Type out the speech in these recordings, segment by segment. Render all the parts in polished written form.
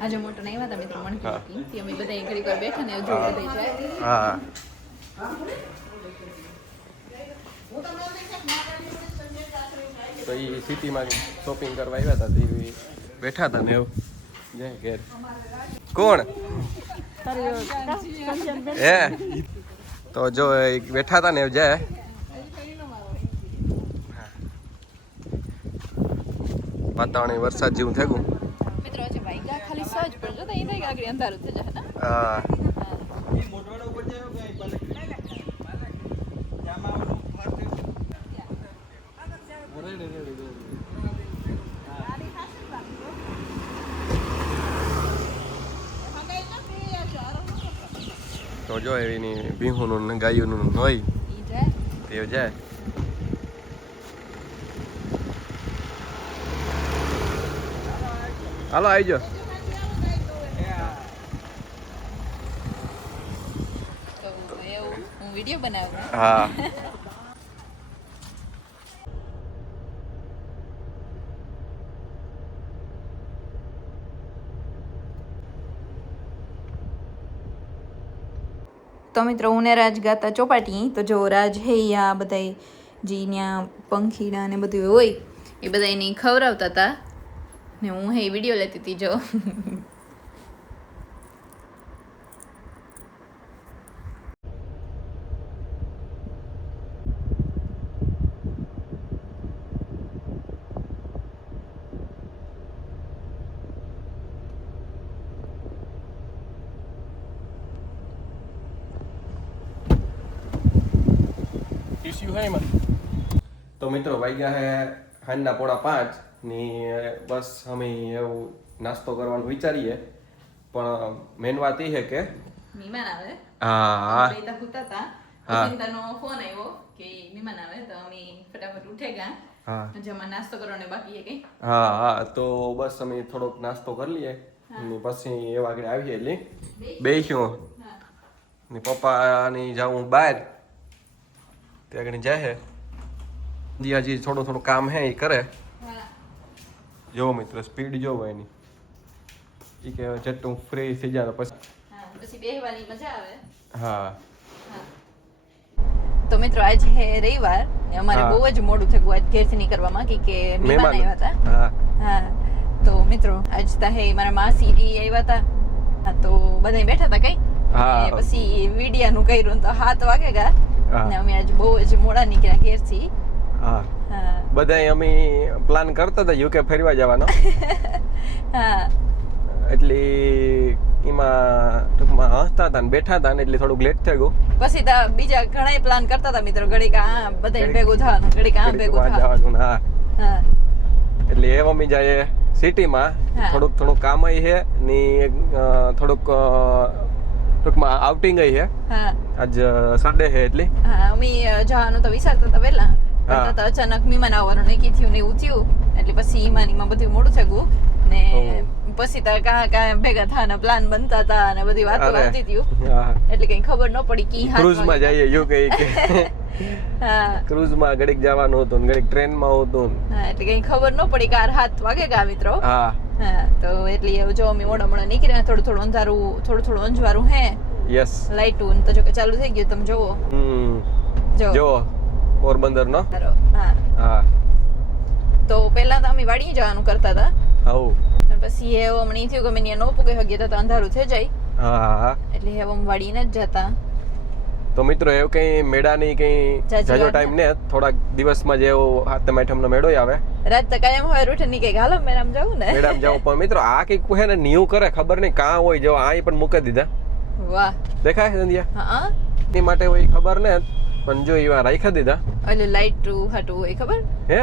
આજે મોટો નહીં આવ્યા મિત્રો મણકી હતી અમે બધા ઘડી પર બેઠા ને જો બધા જાય હા તો એ સિટીમાં શોપિંગ કરવા આવ્યા હતા તે બેઠા હતા ને એવું જાય ઘેર કોણ હે તો જો બેઠા હતા ને એવું જાય વાતાવરણ વરસાદ જેવું થઈ ગયું મિત્રો છે ભાઈ ગા ખાલી સજ પર જો તો એ નહીં આગળ અંધારું થઈ જાય ને હા તો જો એની ભીહુનું ને ગાયુંનું હોય ઈ જાય તે જાય હાલો આવી જાઓ તો એવું હું વિડિયો બનાવું હા તો મિત્રો હું ને રાજ ગાતા ચોપાટી તો જો રાજ હે આ બધા જે ત્યાં પંખીડા ને બધું હોય એ બધા એને ખવડાવતા હતા ને હું હે વિડીયો લેતી હતી જો ઇશ્યુ હે એમાં તો મિત્રો વાગ્યા હે સાંજના 4:30 ની બસ અમે એવું નાસ્તો કરવાનું વિચારીએ પણ મેન વાત એ છે કે મહેમાન આવે હા બેટા હુતા હતા હા. ચિંતાનો ફોન આવ્યો કે મહેમાન આવે તો અમે ફટાફટ ઉઠે ગયા હા જમવા નાસ્તો કરવાનો બાકી છે કઈ હા હા તો બસ અમે થોડોક નાસ્તો કરી લઈએ અને પછી એ વાગે આવીએ એટલે બેસ્યું હા ને પપ્પાની જાઉં બહાર ત્યાં આગળ જાય છે હજી થોડું થોડું કામ હે એ કરે હા જોવો મિત્રો સ્પીડ જોવો એની એ કે જેટલું ફ્રી થઈ જાય પછી હા પછી બેહવાની મજા આવે હા તો મિત્રો આજ હે રવિવાર ને અમારે હા. બહુ જ મોડું થયું આજ ઘેરથી નીકળવામાં કે મહેમાન આવ્યા હતા હા હા તો મિત્રો આજ તા હે મારા માસી ઈ આવ્યા હતા હા, તો બધા બેઠા હતા કઈ હા. ને પછી વિડિયાનું કર્યું તો 7 વાગે ગયા હા. ને અમે આજ બહુ જ મોડા નીકળ્યા ઘેરથી હા હા બધાય અમે પ્લાન કરતા હતા યુકે ફરવા જવાનો હા એટલે એમાં ટૂંકમાં હસતા હતા ને બેઠા હતા ને એટલે થોડુંક લેટ થઈ ગયું પછી તા બીજા ઘણાય પ્લાન કરતા હતા મિત્રો ઘડીક આ બધા ભેગું થવાનું ઘડીક આ ઘડીક ભેગું વાં થવાનું જવાનું, હા હા એટલે એ મમ્મી જાય સિટીમાં હા. થોડુંક કામ છે ને થોડુંક ટૂંકમાં આઉટિંગ છે હા આજ સન્ડે છે એટલે હા અમે જવાનું તો વિચારતા હતા પહેલા હા. તો અચાનક મહેમાન આવવાનું નક્કી થયું ને એવું થયું એટલે પછી ઈમાનીમાં બધું મોડું થઈ ગયું ને પછી તો કાં ભેગા થવાના પ્લાન બનતા હતા અને બધી વાતો અરે. આવતી હતી હા એટલે કઈ ખબર ન પડી કી હાથ ક્રૂઝમાં વાગે. જઈએ યુકે કે હા ક્રૂઝમાં ઘડીક જવાનું હતું ને ઘડીક ટ્રેનમાં હતું ને. હા એટલે કઈ ખબર ન પડી કાર હાથ વાગે ગયા મિત્રો હા હા તો એટલે એવું જો અમે મોડા નીકળ્યા થોડું થોડું અંધારું થોડું અંજવારું હે યસ લાઈટું તો જો કે ચાલુ થઈ ગયું તમે જોવો જો પોરબંદર નો સારો. હા હા તો પહેલા તો અમે વાડીએ જવાનું કરતા હતા આવું પણ પછી એવું હમણાં થયું કે અમે ત્યાં ન પૂગી શકીએ તો અંધારું થઈ જાય હા એટલે હવે અમે વાડીને જ જતા તો મિત્રો એવું કઈ મેળાની કઈ જાજી જાજો વાર ટાઈમ ને થોડાક દિવસમાં જે એવો હાથમ આઠમનો મેળો આવે રાત તો કાયમ હોય રૂઠે ની કઈ હાલો મેરામ જવું ને મેળામાં જાવ પણ મિત્રો આ કઈક હે ને ન્યુ કરે ખબર નહીં કાં હોય જો આ પણ મૂકી દીધા વાહ દેખાય છે સંધ્યા હા એની માટે હોય ખબર ને પણ જો એવા રાખ્યા દીધા ઓલું લાઈટ હાટું હોય ખબર હે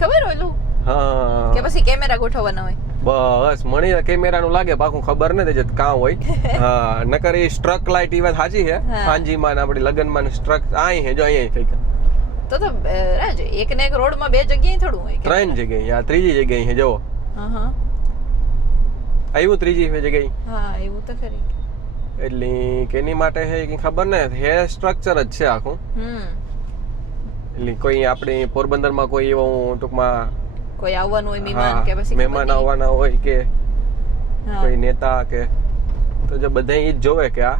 ખબર ઓલું હા કે પછી કેમેરા ગોઠવવાના હોય બસ મણી કેમેરાનું લાગે પાકું ખબર નથી જે કાં હોય હા નકર એ સ્ટ્રક લાઇટ એ વાત સાચી છે હા. હાંજીમાં ને આપણી લગનમાં સ્ટ્રક આઈ હે જો અહીંયા કઈક તો રાજ એક ને એક રોડ માં બે જગ્યાએ થોડું હોય કે 3 જગ્યાએ આ ત્રીજી જગ્યાએ હે જો હા હા આવ્યું ત્રીજી જગ્યાએ હા એવું તો ખરી એટલે કેની માટે છે કે ખબર ને હે સ્ટ્રક્ચર જ છે આખું એટલે કોઈ આપણી પોરબંદરમાં કોઈ એવું ટૂંકમાં કોઈ આવવાનું હોય મહેમાન હા, કે પછી મહેમાન આવવાના હોય કે કોઈ નેતા કે તો જે બધા ઈ જ જોવે કે આ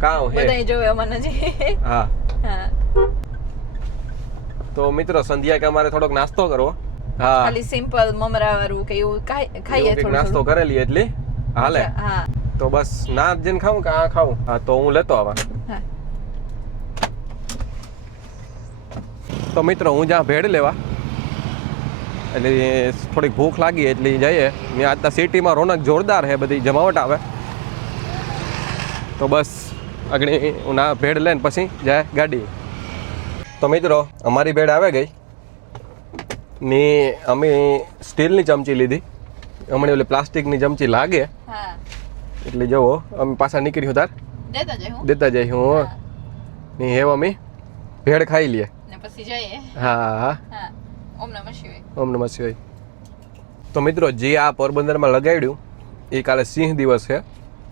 કામ હે બધાય જોવે અમને જી હા હા તો મિત્રો સંધ્યા કે અમારે થોડોક નાસ્તો કરવો હા ખાલી સિમ્પલ મમરા વાળું કે એવું ખાઈએ એવું કંઈક થોડું નાસ્તો કરેલી એટલે હાલે હા તો બસ ના જઈને ખાવું કે આ ખાવું હા તો હું લેતો આવા હા તો મિત્રો હું જ્યાં ભેળ લેવા એટલે થોડીક ભૂખ લાગી એટલે જઈએ ને આજના સિટીમાં રોનક જોરદાર છે બધી જમાવટ આવે તો બસ આગળ હું ના ભેળ લઈને પછી જાય ગાડી તો મિત્રો અમારી ભેળ આવે ગઈ ને અમે સ્ટીલની ચમચી લીધી હમણાં ઓલી પ્લાસ્ટિકની ચમચી લાગે હા એટલે જુઓ અમે પાછા નીકળ્યું તાર દેતા જઈ હું ને એવો અમે ભેળ ખાઈ લઈએ ને પછી જઈએ હા હા હા ઓમ નમઃ શિવાય ઓમ નમઃ શિવાય તો મિત્રો જે આ પોરબંદરમાં લગાડ્યું એ કાલે સિંહ દિવસ છે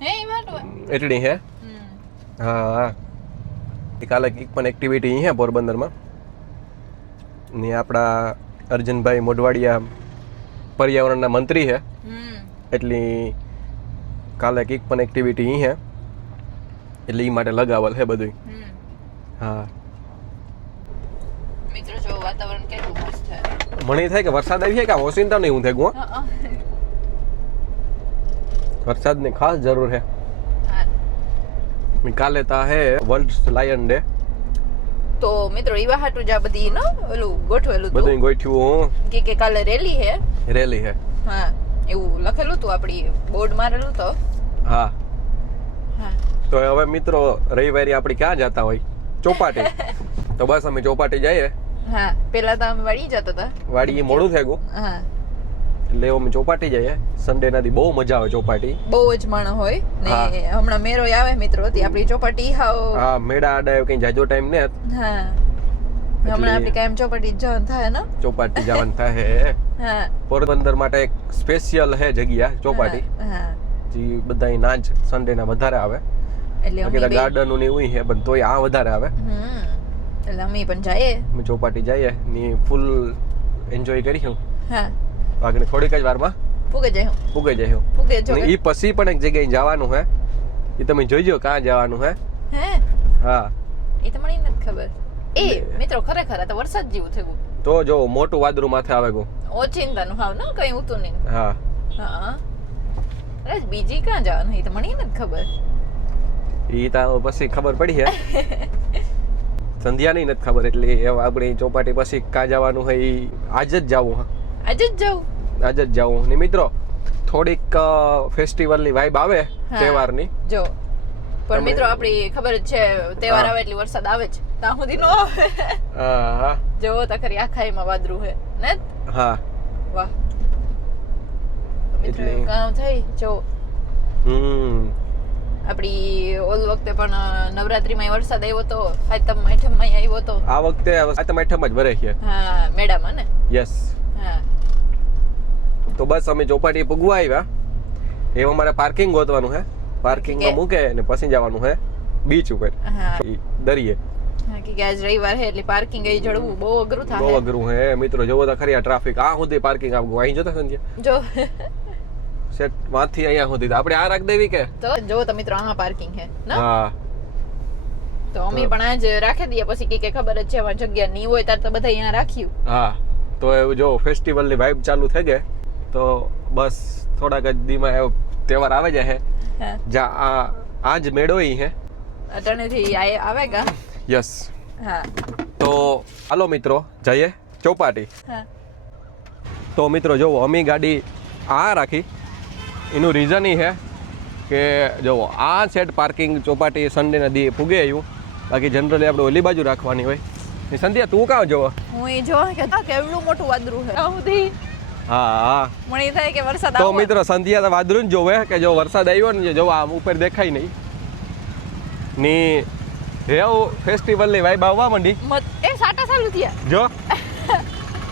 હે ઈ માટો એટલી હે હા હા એ કાલે એક પણ એક્ટિવિટી હે પોરબંદરમાં ને આપણા અર્જુનભાઈ મોઢવાડિયા પર્યાવરણના મંત્રી છે એટલી કાલે એક પણ એક્ટિવિટી હે એટલે એ માટે લગાવેલ છે બધું હા મિત્રો જો વાતાવરણ કેટલું મસ્ત છે મને થાય કે વરસાદ આવી છે કે ઓસિંતા નહીં હું થઈ ગયું વરસાદની ખાસ જરૂર છે કાલે તા હે વર્લ્ડ લાયન ડે તો મિત્રો ઈવા હાટુ જ આ બધી નો ઓલું ગોઠવેલું હતું બધું ગોઠવ્યું કે કાલે રેલી હે રેલી હે હા એવું લખેલું હતું આપડી બોર્ડ મારેલું તો હા હા તો હવે મિત્રો રવિવારે આપણે ક્યાં જતા હોય ચોપાટી તો બસ અમે ચોપાટી જઈએ હા પેલા તો અમે વાડી જતા હતા વાડી મોડું થઈ ગયું હા એટલે અમે ચોપાટી જઈએ સન્ડે ના દી બહુ મજા આવે ચોપાટી બહુ જ માણસ હોય ને હમણાં મેરો આવે મિત્રો હતી આપણી ચોપાટી હાવ હા મેળા આડા કઈ જાજો ટાઈમ ને હા હમણાં આપણી કાયમ ચોપાટી જવાનું થાય ને ચોપાટી જવાનું થાય હા પોરબંદર માટે એક સ્પેશિયલ હે જગ્યા ચોપાટી હા જે બધા ના જ સન્ડે ના વધારે આવે એટલે અમે ગાર્ડન ને એવું છે પણ તોય આ વધારે આવે એટલે અમે પણ જઈએ અમે ચોપાટી જઈએ ને ફૂલ એન્જોય કરીશું હા તો આગળ થોડીક જ વારમાં પૂગે જાય ને ઈ પછી પણ એક જગ્યાએ જવાનું હે એ તમે જોઈજો ક્યાં જવાનું હે હે હા એ તો મને નથી ખબર એ મિત્રો ખરેખર આ તો વરસાદ જેવું થયું તો જો મોટું વાદળું માથે આવે ગયું ઓચિંતાનું હાવ ને કઈ ઉતું નહીં હા હા અરે બીજી ક્યાં જવાનું એ તો મને નથી ખબર ઈ તો પછી ખબર પડી હે સંધ્યાની નથી ખબર એટલે આપણી ચોપાટી પછી ક્યાં જવાનું હોય ઈ આજ જ જવું હા આજે જ જાઉં ને મિત્રો થોડીક ફેસ્ટિવલની વાઇબ આવે તહેવારની જો પણ મિત્રો આપણી ખબર જ છે તહેવાર આવે એટલે વરસાદ આવે જ ત્યાં સુધી નો આવે હા જોવો તો ખરી આખાઈમાં વાદળું છે ને હા વાહ મિત્રો કામ થઈ જો આપણી ઓલ વખતે પણ નવરાત્રીમાં વરસાદ આવ્યો તો સાતમ આઠમમાં આવ્યો તો આ વખતે સાતમ આઠમ જ ભરે છે હા મેળામાં ને યસ હા તો બસ અમે ચોપાટી પૂગવા આવ્યા એમાં મારે પાર્કિંગ ગોતવાનું છે પાર્કિંગમાં મૂકે ને પછી જવાનું છે બીચ ઉપર દરિયે હા કે આજ રવિવાર છે એટલે પાર્કિંગ અહીં જડવું બહુ અઘરું થાય બહુ અઘરું છે મિત્રો જોવો તો ખરી આ ટ્રાફિક આ સુધી પાર્કિંગ આપવું અહીં જોતા સંજ્યા જો સેટ વાથી અહીંયા સુધી આપણે આ રાખ દેવી કે તો જો તો મિત્રો આ પાર્કિંગ છે ને હા તો અમે પણ આજ રાખી દઈએ પછી કે ખબર જ છે અમારી જગ્યા નહીં હોય ત્યારે તો બધા અહીંયા રાખ્યું હા તો એવું જો ફેસ્ટિવલની વાઇબ ચાલુ થઈ ગઈ તો બસ થોડાક જ દીમાં એવો તહેવાર આવે છે જ્યાં આજ મેળો હે અટણેથી આવે ગા યસ હા તો હાલો મિત્રો જઈએ ચોપાટી હા તો મિત્રો જો અમી ગાડી આ રાખી એનું રીઝન એ છે કે જો આ સેટ પાર્કિંગ ચોપાટી સન્ડેના દી પૂગે આવ્યું બાકી જનરલી આપણે ઓલી બાજુ રાખવાની હોય સંધ્યા તું કાં જોવો હું એ જો કે કેવડું મોટું વાદળું છે સુધી હા મને થાય કે વરસાદ તો મિત્રો સંધ્યા તો વાદળું જ જોવે કે જો વરસાદ આવ્યો ને જો આમ ઉપર દેખાય નહીં ની એવું ફેસ્ટિવલની વાઇબ આવવા માંડી એ સાટા ચાલુ થયા જો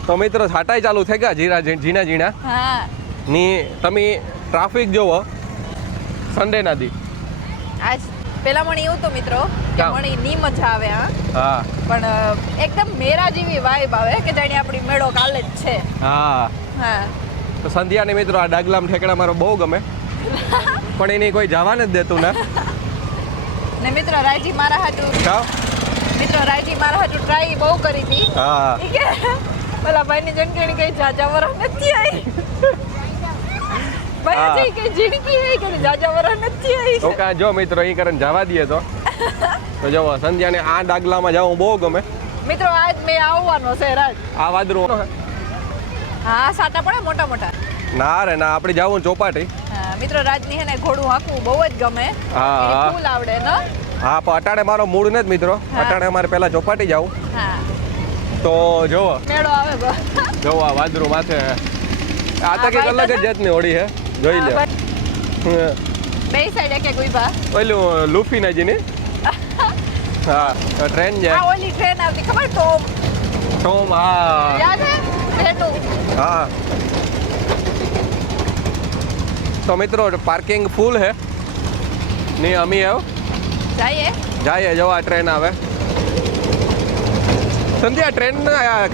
તો મિત્રો સાટાઈ ચાલુ થઈ ગયા ઝીણા હા ની તમે ટ્રાફિક જોવો સન્ડે ના દી આજ પેલા મને એવું તો મિત્રો કે મને ની મજા આવે હા પણ એકદમ મેરા જેવી વાઇબ આવે કે જાણે આપણી મેળો કાલે જ છે હા હા તો સંધ્યાને મિત્રો આ ડાગલામ ઠેકડા મારો બહુ ગમે પણ એની કોઈ જવા નથી દેતું ને. ને મિત્રો રાયજી મારા હાટુ ટ્રાય બહુ કરી હતી. હા ઠીક હે પેલા ભાઈની જનકેણી કઈ જાજા વરસ નથી આવી. ભાઈ કે જીણકી હે કે જાજા વરસ નથી આવી. તો કા જો મિત્રો ઈ કરન જવા દઈએ તો જો સંધ્યાને આ ડાગલામાં જાવું બહુ ગમે. મિત્રો આજ મેં આવવાનો છે રાજ. આ વાદરું હા સાટા પડે મોટા મોટા. ના રે ના આપણે જાવું ચોપાટી. હા મિત્રો રાજની હે ને ઘોડું હાંકવું બહુ જ ગમે. હા ફૂલ આવડે ને. હા પણ અટાણે મારો મૂડ નથી મિત્રો. અટાણે અમારે પહેલા ચોપાટી જાવું. હા તો જોવો મેળો આવે જોવો આ વાદરું માથે આ તો કઈક અલગ જ જાતની હોડી હે. જોઈ લે બે સાઈડ એક એક ઉભા. ઓલું લુફી ના જીની. હા ટ્રેન છે. આ ઓલી ટ્રેન આવતી ખબર ટોમ હા યાદ હે બેટુ. હા તો મિત્રો પાર્કિંગ ફૂલ હે ની અમી આવ જાય જો આ ટ્રેન આવે. સંધ્યા ટ્રેન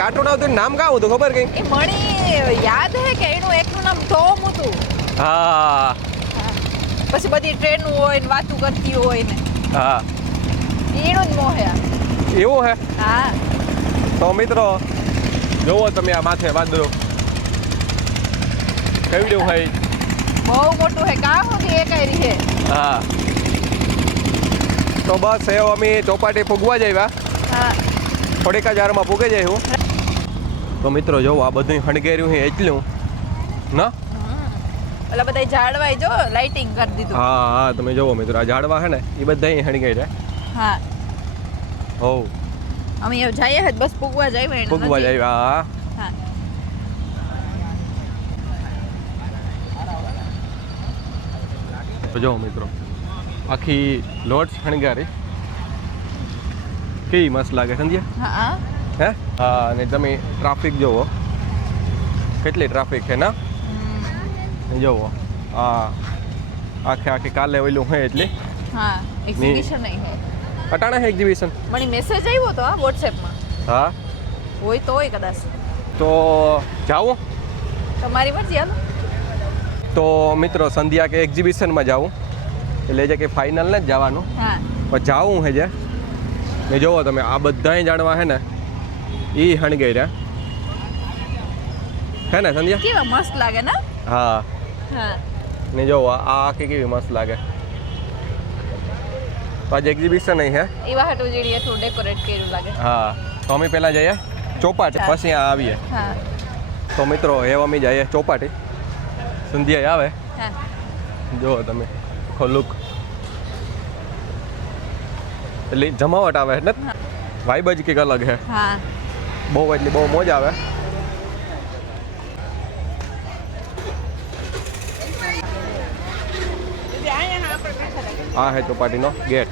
કાર્ટૂન આવતું નામ કાં હતું ખબર કઈ? એ મણી યાદ હે કે એનું એકનું નામ ટોમ હતું. હા પછી બધી ટ્રેન હોય ને વાતું કરતી હોય ને. હા એનું જ મોહ હે. એવું હે? હા તો મિત્રો જોવો તમે આ માથે વાદળો કેવડું હોય. બહુ મોટું હે કાં સુધી એ કઈ રહે. હા તો બસ એ અમે ચોપાટી પૂગવા જઈવા. હા થોડીક જ વારમાં પૂગે જાય હું. તો મિત્રો જો આ બધું હણગેર્યું છે એટલું ના ઓલા બધા ઝાડવાય જો લાઇટિંગ કરી દીધું. હા હા તમે જોવો મિત્રો આ ઝાડવા છે ને એ બધા હણગાઈ રહ્યા. હા હો અમે એવું જઈએ જ બસ પૂગવા જાય પૂગવા જાય. હા હા તો જો મિત્રો આખી લોટ્સ હણગારી કેવી મસ્ત લાગે સમજ્યા. હા હે હા અને તમે ટ્રાફિક જોવો કેટલી ટ્રાફિક છે ના. જોવો આ આખી કાલે ઓલું હોય એટલે હા એક્ઝિબિશન નહીં હે. અટાણા હે એક્ઝિબિશન. મને મેસેજ આવ્યો તો વોટ્સએપમાં. હા હોય તો હોય કદાચ. તો જાવું તમારી મરજી હાલો. તો મિત્રો સંધ્યા કે એક્ઝિબિશનમાં જાવું એટલે જે કે ફાઇનલ ને જ જવાનું. હા પણ જાવું હે જે ને જોવો તમે આ બધાય જાણવા હે ને એ હણગાઈ રહ્યા હે ને સંધ્યા. કેવા મસ્ત લાગે ને. હા હા ને જોવો આ આખી કેવી મસ્ત લાગે. તો આજે એક્ઝિબિશન નહીં હે. એવા હાટુ જેડી એટલું ડેકોરેટ કર્યું લાગે. હા તો અમે પહેલાં જઈએ ચોપાટી પછી આ આવીએ. હા તો મિત્રો એ અમે જઈએ ચોપાટી. સંધ્યા આવે હા જુઓ તમે આખો લુક એટલે જમાવટ આવે ને વાઇબ જ કંઈક અલગ છે. હા બહુ એટલી બહુ મોજ આવે. આ હે ચોપાટીનો ગેટ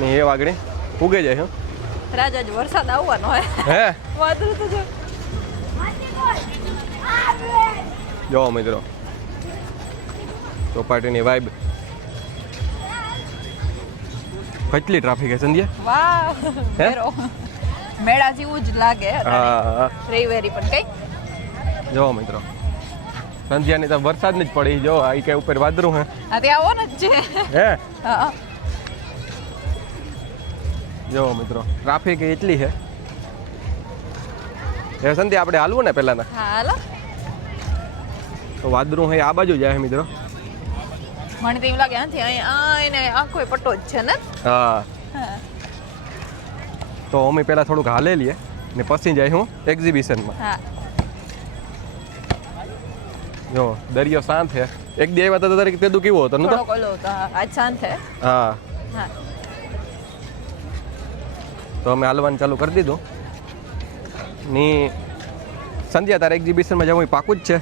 ને એ વાગણી ઉગે જાય હું રાજા જ વરસાદ આવવાનો હે. હે વાદળ તો જો જો મિત્રો ચોપાટીની વાઇબ કેટલી ટ્રાફિક છે સંધ્યા. વાહ હે? મેળા જેવું જ લાગે. હા રવિવારી પણ કઈ જો મિત્રો સંધ્યાની તો વરસાદ જ પડી. જો આ કઈ ઉપર વાદરું હે. હા તે આવવાનું જ છે. હે હા જો મિત્રો ટ્રાફિક એટલી છે. એ સંધ્યા આપણે હાલવું ને પહેલાં હા હાલો. તો વાદરું હે આ બાજુ જાય મિત્રો. મને તો એવું લાગે નથી અહીંયા એને આખો પટ્ટો જ છે ને. હા હા તો અમે પહેલાં થોડુંક હાલે લઈએ ને પછી જાય હું એક્ઝિબિશનમાં. હા જો દરિયો શાંત છે. એક દી આવ્યા હતા તરીકે તે કેવો હતો નતો. થોડોક ઓલો હતો. હા આજ શાંત છે. હા હા તો અમે હાલવાનું ચાલુ કરી દીધું. ની સંધ્યા તારે એક્ઝિબિશનમાં જવું એ પાકું જ છે.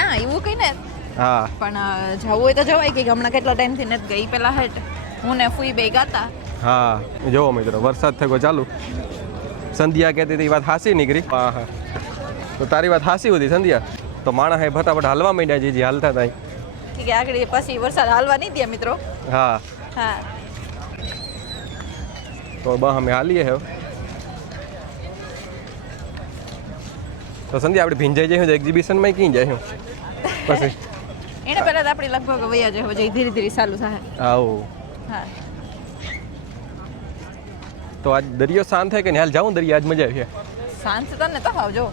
ના એવું કઈ ને હા પણ જવું હોય તો જવાય કે હમણાં કેટલા ટાઈમથી નથી ગઈ. પેલા હેઠ હું ને ફૂઈ બે ગાતા. હા જોવો મિત્રો વરસાદ થયો ચાલુ. સંધ્યા કહેતી હતી વાત હાસી નીકળી. હા હા તો તારી વાત હાસી હતી સંધ્યા. તો માણસ એ ફટાફટ હાલવા માંડ્યા જે હાલતા હતા. કે આગળ પછી વરસાદ હાલવા નહીં દે મિત્રો. હા હા તો બસ અમે હાલીએ હવે. તો સંધ્યા આપણે ભીંજાઈ જઈશું તો એક્ઝિબિશનમાં ક્યાં જઈશું પછી એને પહેલા તો આપણી લગભગ વયા જાય હવે ધીરે ધીરે ચાલુ થાય. આવું હા તો આજ દરિયો શાંત થાય કે નહીં? હાલ જાઉં દરિયા, આજ મજા આવી છે. શાંત તને તો આવજો.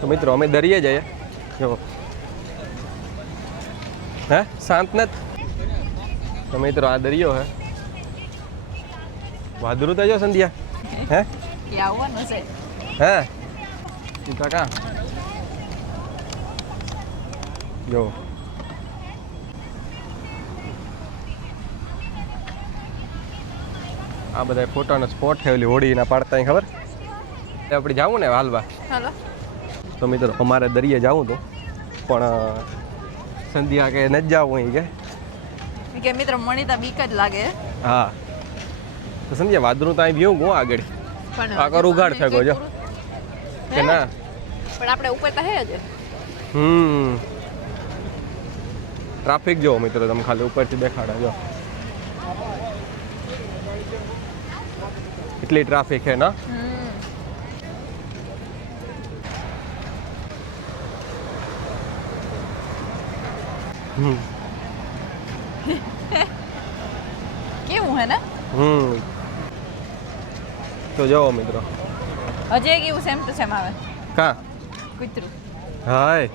તો મિત્રો અમે દરિયે જઈએ. જો હે શાંત નથી. તો મિત્રો આ દરિયો હે. વાદળું તો જો સંધ્યા હે એ આવવાનું છે. હે તું કાકા જો આ બધા ફોટાનો સ્પોટ છે ઓલી હોડીના પાડતા ખબર આપણે જાવું ને હાલવા. હાલો તો મિત્રો અમારે દરિયે જાવું હતું પણ સંધ્યા કે નથી જાવું અહીં કે મિત્રો મણી તો બીક જ લાગે. હા તો સંધ્યા વાદળું તો અહીં ભીયું ગો આગળ પણ આગળ ઉગાડ ફેંકો જો કે ના પણ આપણે ઉપર તો હે જ. ટ્રાફિક જો મિત્રો તમે ખાલી ઉપરથી દેખાડે જો એટલી ટ્રાફિક છે ના. કેવું હે ને તો જો મિત્રો હજી કેવું સેમ ટુ સેમ આવે કા કૂતરું. હાય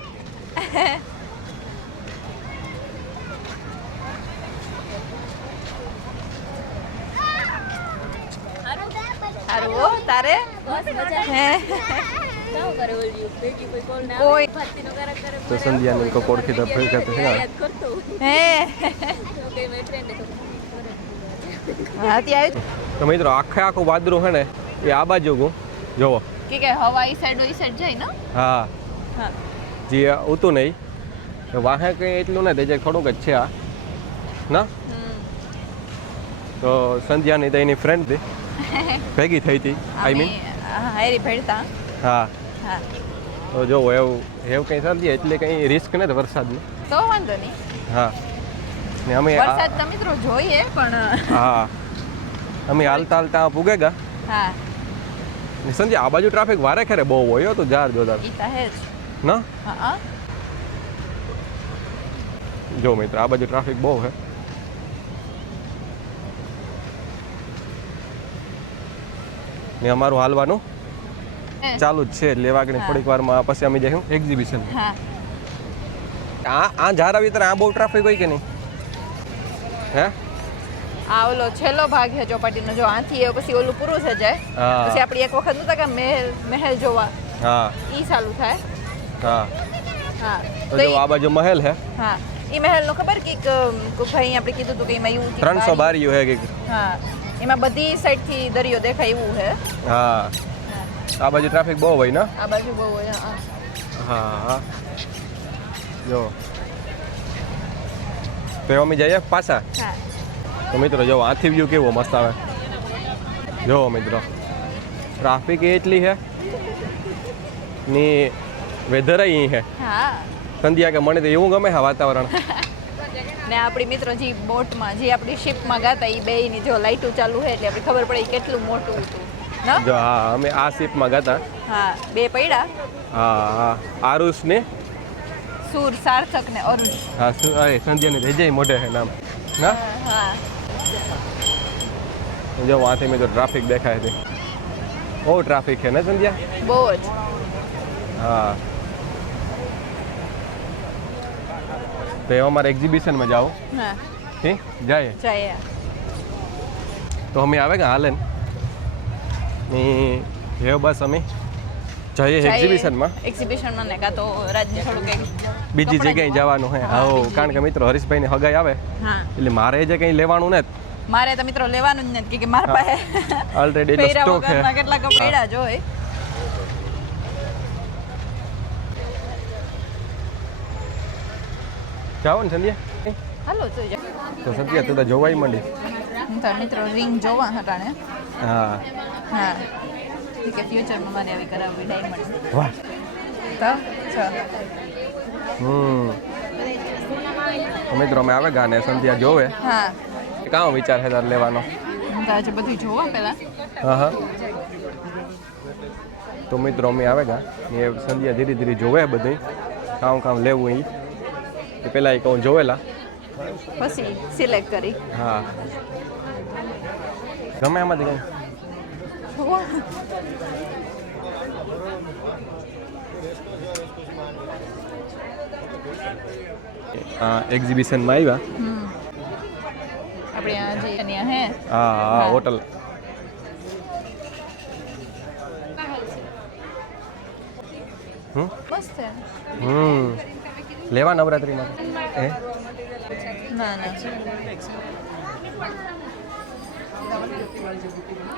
હારું હો તારે હે કોઈ તો સંધ્યાને કો કોડખી તો ફેલ કરતો છે હે હા ત્યાં તો મિત્રો આખે આખું વાદળું છે ને એ આ બાજુ ગયું જોવો કે હવા ઈ સાઈડ જાય ને. હા હા જે ઉતું નહીં તો વાહે કંઈ એટલું નથી જે થોડુંક જ છે આ ના. તો સંધ્યાની તો એની ફ્રેન્ડ હતી ભેગી થઈ હતી આઈ મીન હારી ભેડતા. હા હા તો જો એવું કંઈ સમજીએ એટલે કંઈ રિસ્ક નથી વરસાદની. તો વાંધો નહીં. હા ને અમે વરસાદ તો મિત્રો જોઈએ પણ હા અમે હાલતા હાલતા પૂગે ગયા હા ને સંજય આ બાજુ ટ્રાફિક વારે ખેરે બહુ હોય તો જાર જોદાર ઈ તો હે જ. ના. હા જો મિત્ર આ બાજુ ટ્રાફિક બહુ છે. ને અમારું હાલવાનું ચાલુ જ છે એટલે વાગણી થોડીક વારમાં પછી અમે જઈશું એક્ઝિબિશન. હા આ ઝારા વિતર આ બહુ ટ્રાફિક હોય કે નહીં હે? આ ઓલો છેલ્લો ભાગ છે ચોપાટીનો. જો આથી એ પછી ઓલું પૂરું થઈ જાય હા. પછી આપણે એક વખત નતા કે મહેલ જોવા હા ઈ ચાલુ થાય. હા હા તો જો આ બાજુ મહેલ હે. હા ઈ મહેલ નો ખબર કે ભાઈ આપણે કીધું હતું કે એમાં એવું 300 બારીઓ હે કે. હા એમાં બધી સાઈડ થી દરિયો દેખાય એવું છે. હા આ બાજુ ટ્રાફિક બહુ હોય ને. આ બાજુ બહુ હોય. હા હા જો તો અમે જઈએ પાછા. હા તો મિત્રો જો આથી વ્યૂ કેવો મસ્ત આવે જો મિત્રો ટ્રાફિક એટલી છે ની વેધર અહીં છે. હા સંધ્યા કે મને તો એવું ગમે છે વાતાવરણ. ને આપણી મિત્રો જે બોટમાં જે આપણી શિપમાં ગાતા એ બેયની જો લાઈટો ચાલુ છે એટલે આપણે ખબર પડે ઈ કેટલું મોટું હતું ના. જો હા અમે આ શિપમાં ગયા. હા બે પૈડા. હા હા આરુષ ને સુર સાર્થક ને અરુષ. હા અરે સંધ્યાને જઈ મોઢે છે નામ ના. હા જો વાંથી મેં તો ટ્રાફિક દેખાય છે બહુ ટ્રાફિક છે ને સંધ્યા. બહુ જ. હા તો એ અમારે એક્ઝિબિશનમાં જાઓ હા ઠીક જાય જઈએ. તો અમે આવે કે હાલે ને એ બસ અમે જઈએ એક્ઝિબિશનમાં ને કાં તો રાજને થોડુંક કંઈક બીજી જગ્યાએ જવાનું હે. હા કારણ કે મિત્રો હરીશભાઈની હગાઈ આવે હા એટલે મારે જે કંઈ લેવાનું ને મારે તો મિત્રો લેવાનું જ નથી કે મારા પાસે ઓલરેડી એનો સ્ટોક છે. કેટલા કપડા જોઈ. જાઓ ને સંધ્યા. હાલો જોઈ તો સંધ્યા તું તો જોવાય માંડી. હું તો મિત્રો રિંગ જોવા હટાણે. હા હા કે ફ્યુચરમાં મારે આવી કરાવવી ડાયમંડ. વાહ તો તો મિત્રો અમે આવે ગાને સંધ્યા જોવે હા કાં વિચાર છે તારે લેવાનો. હું તો આજે બધું જોવા પહેલા. હા હા તો મિત્રો અમે આવે ગા એ સંધ્યા ધીરે ધીરે જોવે બધું કામ લેવું એ પહેલા એ કહું જોવેલા પછી સિલેક્ટ કરી. હા ગમે એમાંથી કંઈ એક્ઝિબિશનમાં આવ્યા આપણે यहाँ જે અહીંયા હે હા હોટલ મસ્ત છે. લેવા નવરાત્રીમાં એ ના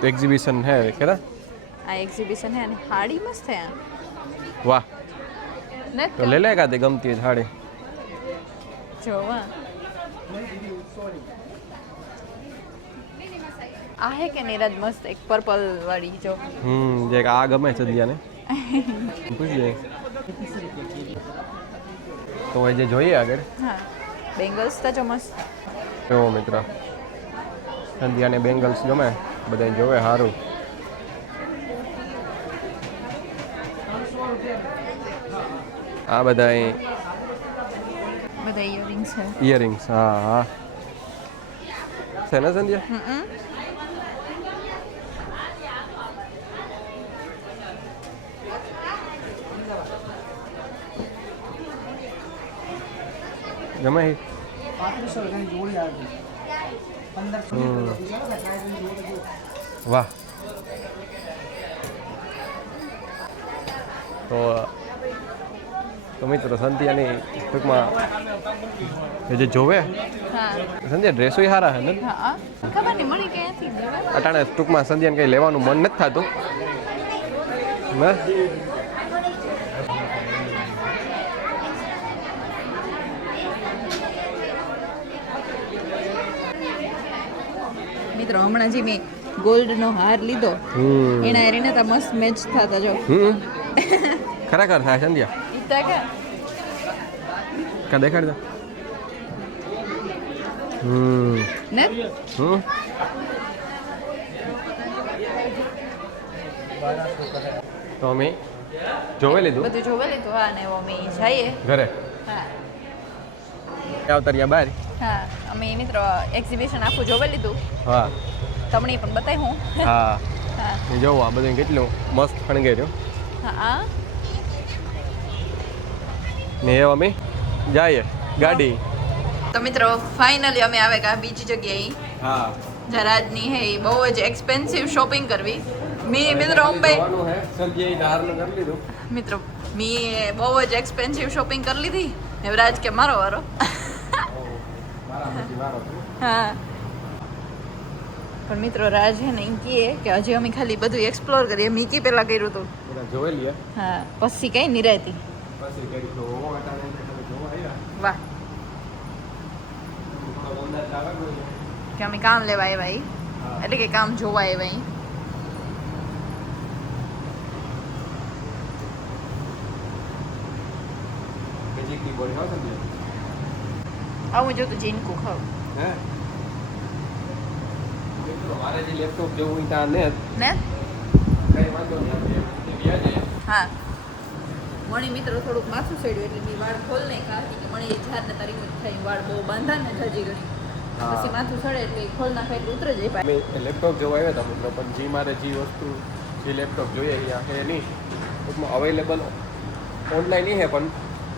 એક્ઝિબિશન હે કેરા આ એક્ઝિબિશન હે ને સાડી મસ્ત છે આ. વાહ ને તો લે લે કાતે ગમતી હોય સાડી જોવા આ હે કે નીરજ મસ્ત એક પર્પલ વાળી જો. જે આ ગમે સદ્યાને પૂછીએ તો એ જે જોઈએ આગળ હા બેંગલ્સ તો જો મસ્ત. જો મિત્ર સંધ્યાને બેંગલ્સ ગમે બધાને જોવે સારું. આ બધા ઇયરિંગ્સ છે. ઇયરિંગ્સ હા છે ને સંધ્યા ગમે વાહ તો મિત્રો સંધ્યાની ટૂંકમાં એ જે જોવે હા સંધ્યા ડ્રેસો સારા છે ને હા ખબર નહીં મળી ક્યાંથી લેવા. અટાણે ટૂંકમાં સંધ્યાને કંઈ લેવાનું મન નથી થતું ને મિત્રો હમણાં જે મેં ગોલ્ડનો હાર લીધો એના એરીને તો મસ્ત મેચ થતા જો. ખરેખર થાય સંધ્યા ઈતા કે કા દેખાડ દો ને તો અમે જોવે લીધું બધું જોવે લીધું. હા ને અમે જઈએ ઘરે હા આવતા બહાર હા અમે મિત્રો એક્ઝિબિશન આખું જોવે લીધું. હા તમને પણ બતાવી હું. હા હા એ જોવો આ બધું કેટલું મસ્ત ફણગાર્યું હા ને એ અમે જઈએ ગાડી તો મિત્રો ફાઇનલી અમે આવે કા બીજી જગ્યાએ હા જરાજની હે બહુ જ એક્સપેન્સિવ શોપિંગ કરવી. મી મિત્રો મિત્રો મી બહુ જ એક્સપેન્સિવ શોપિંગ કરી લીધી. એવરાજ કે મારો વારો. હા પણ મિત્રો રાજ હે ને એમ કહે કે હજી અમે ખાલી બધું એક્સપ્લોર કરીએ. મીકી પહેલા કર્યું હતું જોઈ લઈએ હા પછી કઈ નિરાતી વાહ કે અમે કામ લેવા આવ્યા ઈ. એટલે કે કામ જોવા આવ્યા ઈ. આવું જો તો જીનકુ ખાવ મારે જે લેપટોપ જેવું ત્યાં ને ને કઈ વાંધો નહીં હા મણી મિત્રો થોડુંક માથું સેડ્યું એટલે મેં વાળ ખોલ નહીં કાઢી કે મણી ઝાડ ને તારી મુજ થાય વાળ બહુ બાંધા ને હજી ઘણી પછી માથું સડે એટલે ખોલ નાખે એટલે ઉતરે જાય પાછું. મેં લેપટોપ જોવા આવ્યા હતા મિત્રો પણ જે મારે જે વસ્તુ જે લેપટોપ જોઈએ અહીંયા છે નહીં ટૂંકમાં અવેલેબલ ઓનલાઈન નહીં છે પણ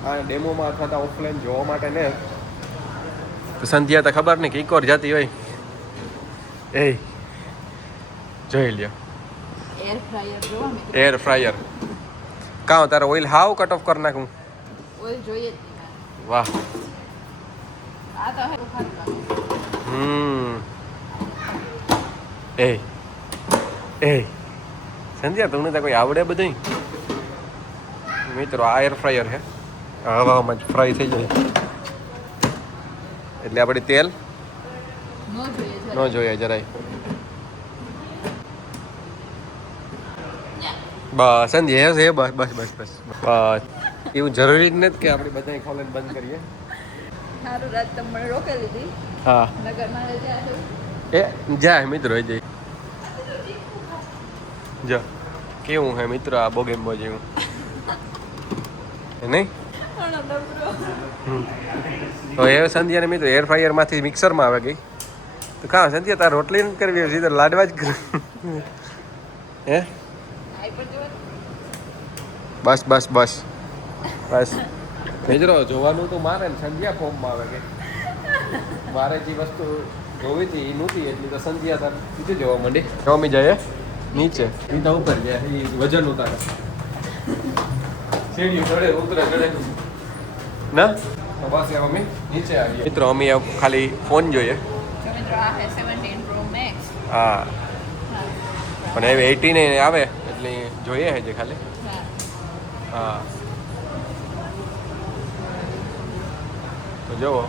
આ ડેમોમાં અથવા તો ઓફલાઈન જોવા માટે ને તો સંધ્યા તો ખબર નહીં કે એક વાર જતી હોય એ જોઈ લ્યો એર ફ્રાયર જોવા મેં એર ફ્રાયર કાં તારે ઓઇલ હાવ કટ ઓફ કરી નાખું ઓઇલ જોઈએ જ નહીં. વાહ આ તો હે ખારું લાગે. એ સંધ્યા તમને તો કોઈ આવડે બધું મિત્રો આ એર ફ્રાયર છે હવામાં જ ફ્રાય થઈ જાય એટલે આપણે તેલ નો જોઈએ ન જોઈએ જરાય બસ સંધ્યા છે બસ બસ બસ બસ બસ એવું જરૂરી જ નથી કે આપણે બધા ખોલન બંધ કરીએ સારું રાત તમને રોકે લીધી હા નગર મારે ત્યાં છે એ જાય મિત્રો એ જઈ જો કેવું હે મિત્રો આ બોગેમ્બો જેવું નહીં તો એ સંધ્યાને મિત્રો એર ફ્રાયરમાંથી મિક્સરમાં આવે ગઈ તો કા સંધ્યા તાર રોટલી નથી કરવી હોય સીધા લાડવા જ કર હે બસ બસ બસ બસ મિત્રો જોવાનું તો મારે ને સંધ્યા ફોર્મમાં આવે કે મારે જે વસ્તુ જોવી હતી એ નહોતી એટલી તો સંધ્યા તાર નીચે જોવા માંડી મમ્મી જાય નીચે એ તો ઉપર જાય એ વજન ઉતારે સીડી ચડે ઉતરે ચડે ના તો બસ એ મમ્મી નીચે આવીએ મિત્રો અમે ખાલી ફોન જોઈએ હા પણ હવે 18 આવે એટલે જોઈએ છે જે ખાલી હા તો જુઓ